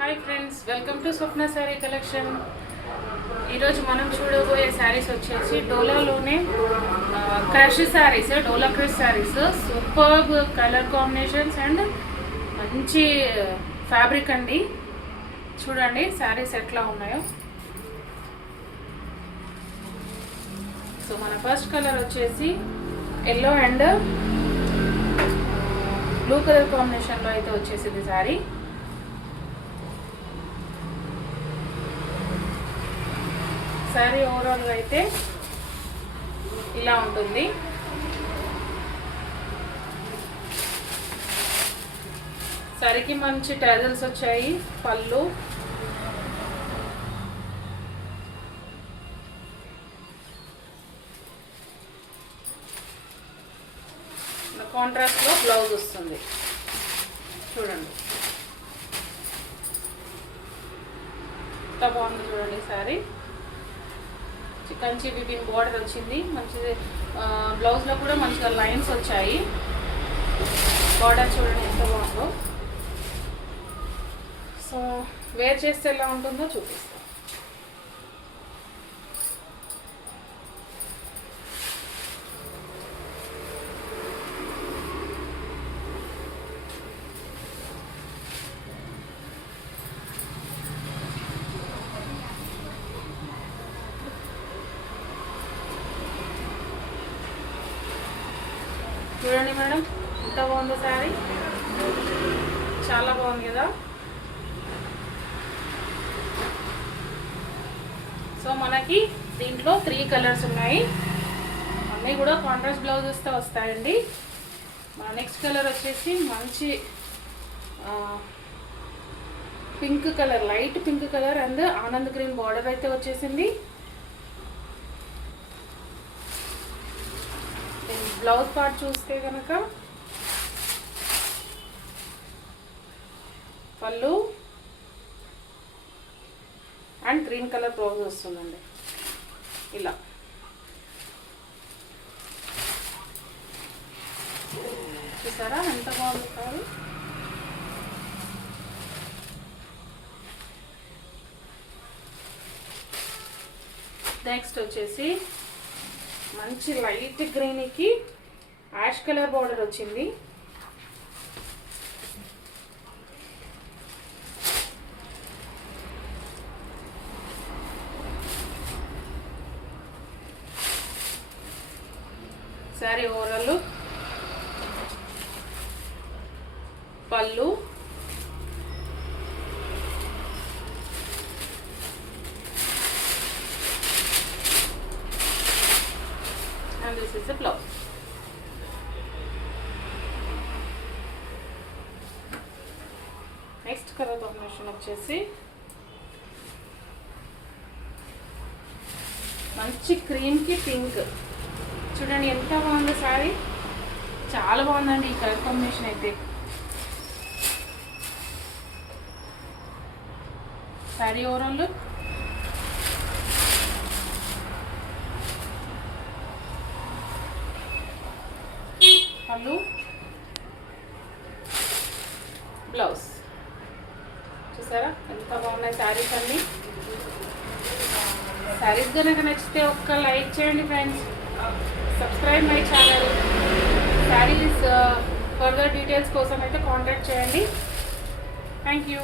Hi friends, welcome to Swapna sari collection. ఈరోజు మనం చూడబోయే శారీస్ వచ్చేసి డోలాలోనే crush saris, dola crush saris. Superb colour combinations and మంచి ఫ్యాబ్రిక్ అండి. చూడండి శారీస్ ఎట్లా ఉన్నాయో. సో మన ఫస్ట్ కలర్ వచ్చేసి ఎల్లో అండ్ బ్లూ కలర్ కాంబినేషన్లో అయితే వచ్చేసింది శారీ. శారీ ఓవరాల్గా అయితే ఇలా ఉంటుంది. శారీకి మంచి టజల్స్ వచ్చాయి. పళ్ళు కాంట్రాస్ట్లో బ్లౌజ్ వస్తుంది. చూడండి ఎంత బాగుంది. చూడండి శారీ కంచి వివింగ్ బోర్డర్ వచ్చింది. మంచి బ్లౌజ్లో కూడా మంచిగా లైన్స్ వచ్చాయి. బోర్డర్ చూడండి ఎంత బాగుందో. సో వేర్ చేస్తే ఎలా ఉంటుందో చూపిస్తాను. చూడండి మేడం ఎంత బాగుందో శారీ. చాలా బాగుంది కదా. సో మనకి దీంట్లో 3 కలర్స్ ఉన్నాయి. అన్నీ కూడా కాంట్రాస్ట్ బ్లౌజెస్తో వస్తాయండి. మన నెక్స్ట్ కలర్ వచ్చేసి మంచి pink colour, light pink colour and Anand green border అయితే వచ్చేసింది. బ్లౌజ్ పార్ట్ చూస్తే కనుక పళ్ళు అండ్ గ్రీన్ కలర్ బ్లౌజ్ వస్తుందండి. ఇలా చూసారా ఎంత బాగుంది సారీ. నెక్స్ట్ వచ్చేసి మంచి లైట్ గ్రీన్కి యాష్ కలర్ బార్డర్ వచ్చింది. శారీ ఓవరాల్ పళ్ళు and this is the blouse. Next colour combination వచ్చేసి మంచి క్రీమ్కి పింక్. చూడండి ఎంత బాగుంది శారీ. చాలా బాగుందండి ఈ కలర్ కాంబినేషన్ అయితే. శారీ ఓవరాల్ పళ్ళు బ్లౌజ్. చూసారా ఎంత బాగున్నాయి శారీస్ అన్నీ. శారీస్ కనుక నచ్చితే ఒక్క లైక్ చేయండి friends. Subscribe my channel. Saris further details కోసం అయితే కాంటాక్ట్ చేయండి. Thank you.